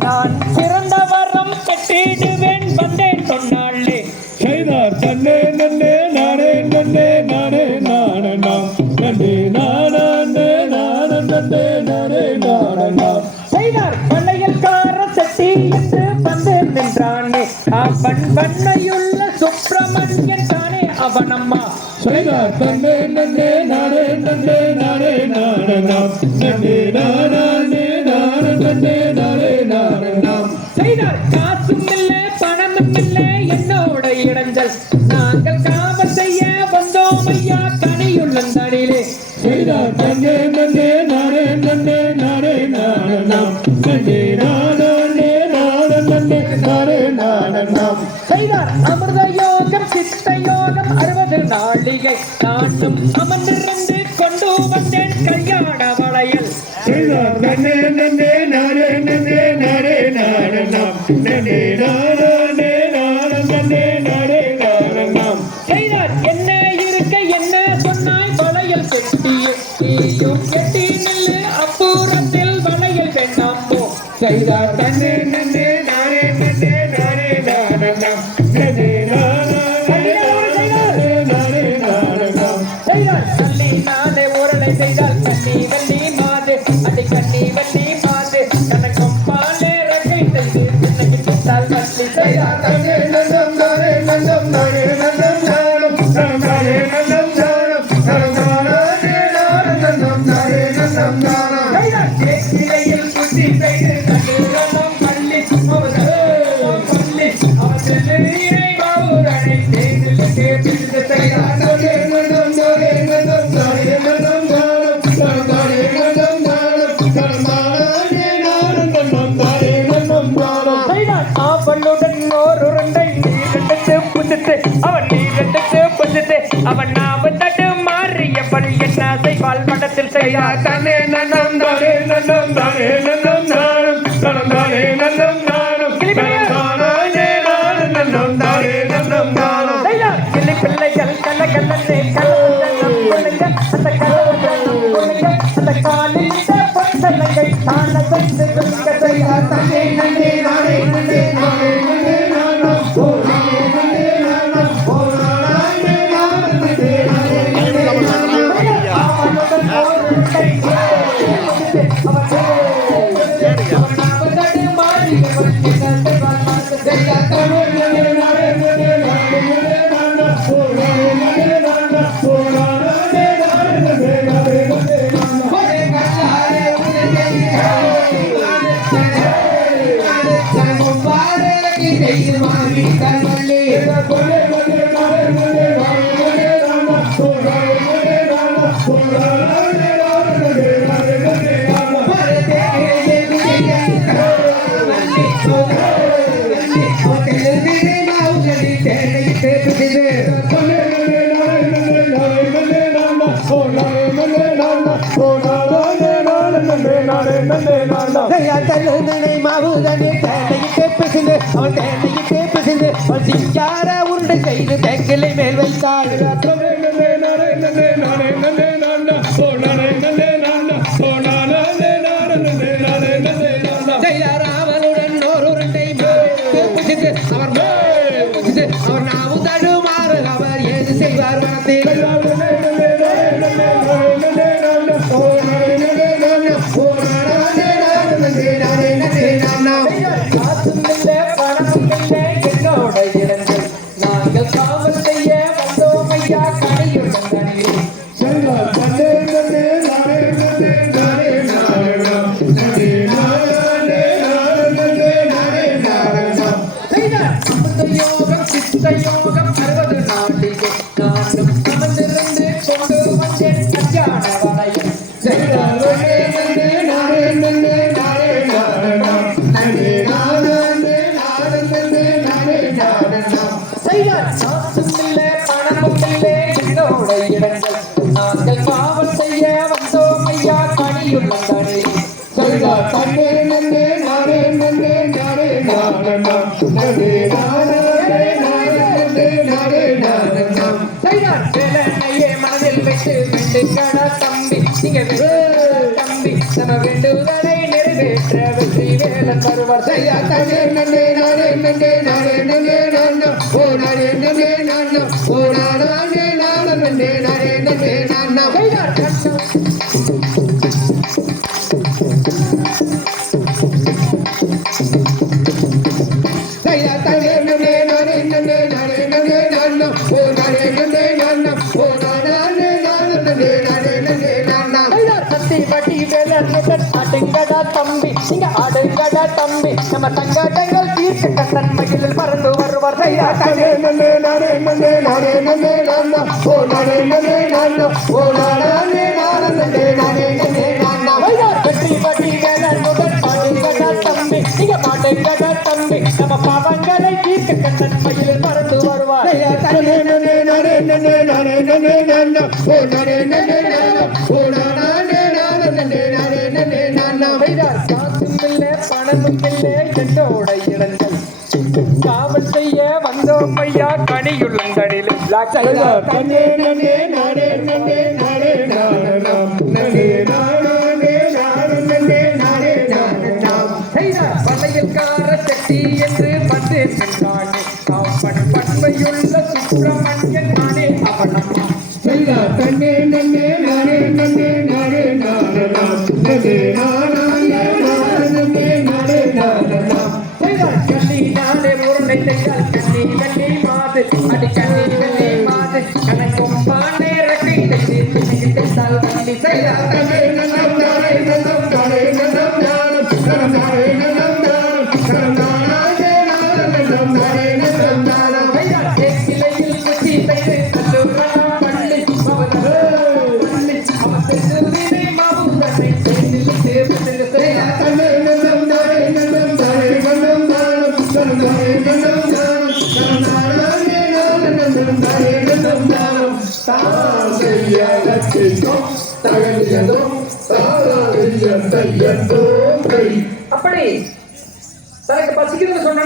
நான் சிறந்த வரம் கட்டிடுவேன் வந்தேன் சொன்னாளே செய்தார் தன்னே நன்னே நானே நன்னே நானே நானே நாம் நன்னே நானே நானே நன்னே நானே நானே நாம் செய்தார் வளையல்கார சட்டி என்று வந்து நின்றானே அவன் வண்ணையுள்ள சுப்பிரமணியன் தானே அவனம்மா செய்தார் தன்னே நன்னே நானே நன்னே நானே நன்னே நானே நானே நன்னே நானே நானே நாம் செய்தார். காசும் இல்லை பணமும் இல்லை என்னோட இடைஞ்சல். நாங்கள் காவல் செய்ய வந்தோம் ஐயா செய்தார். செய்தார். அமிர்த யோகம் சித்த யோகம் அறுபது நாளிகை நானும் அமர்ந்திருந்து கொண்டு நன்னே நன்னே நானே நன்னே நானே நானே நன்னே நானே நானே நன்னே நானே நானே செய்தார். என்ன இருக்க என்ன சொன்னாய்? வளையல் கெட்டியே நீயும் கெட்டி நில்லு. அப்புறத்தில் வளையல் வேண்டாம் செய்தார். நன்னே நன்னே நானே நன்னே நானே நானே வள்ளி செய்தார் நன்னே புசித்து அவன் நீரெடுத்து புசித்து அவன் நாவன் தட்டு மாறியவள் என்ன செய்வாள் மடத்தில் செய்தார் தானே நன்னம் தானே நன்னம் தானே தானே தானே கிளி பிள்ளைகள் அந்த அந்த காலில் தான செய்து நன்னே அவன் அவன் நானும் ஓ நானே அவள் நன்னே நானே நன்னே நானும் உருண்டை செய்து தேக்கிலை மேல் வைத்தாள். அமிர்த யோகம் சித்த யோகம் அறுபது நாட்டிலே நானும் அமர்ந்திருந்து கொண்டு வந்தேன் கல்யாண வளையம். செய்தார் மனதில் வைத்து வெண்டு கடா தம்பி நீ தம்பி நம்ம வேண்டுதலை நிறைவேற்ற வெற்றி வேலன் வருவார் செய்யா தனே நன்னே நானே நன்னே நானே நன்னே நானா ஓ நானே நன்னே நானா ஓ நானே நன்னே நானே நன்னே நானா கட்டம் முதல் ஆடுங்கடா தம்பி இங்க ஆடுங்கடா தம்பி நம்ம தங்கடங்கள் தீர்க்க கண்ணன் மகிழில் பறந்து வருவார் ஓ ஓ வெற்றி வேலன் முதல் ஆடுங்கடா தம்பி இங்க ஆடுங்கடா தம்பி நம்ம பாவங்களை தீர்க்க கண்ணன் மகிழில் பறந்து வருவார் நனே நானே நனே நானே நனே நானா ஓ நானே நனே நானா ஓ நானே இல்லை என்னோட இடங்கள் காவல் செய்ய வந்தோம் ஐயா கனியுள்ளங்களில் தாசையலத்திக்கோ தகதியதோ தாராதியத்தையதோ கை அப்படி. தனக்கு பசிக்கிறது சொன்னோன்னே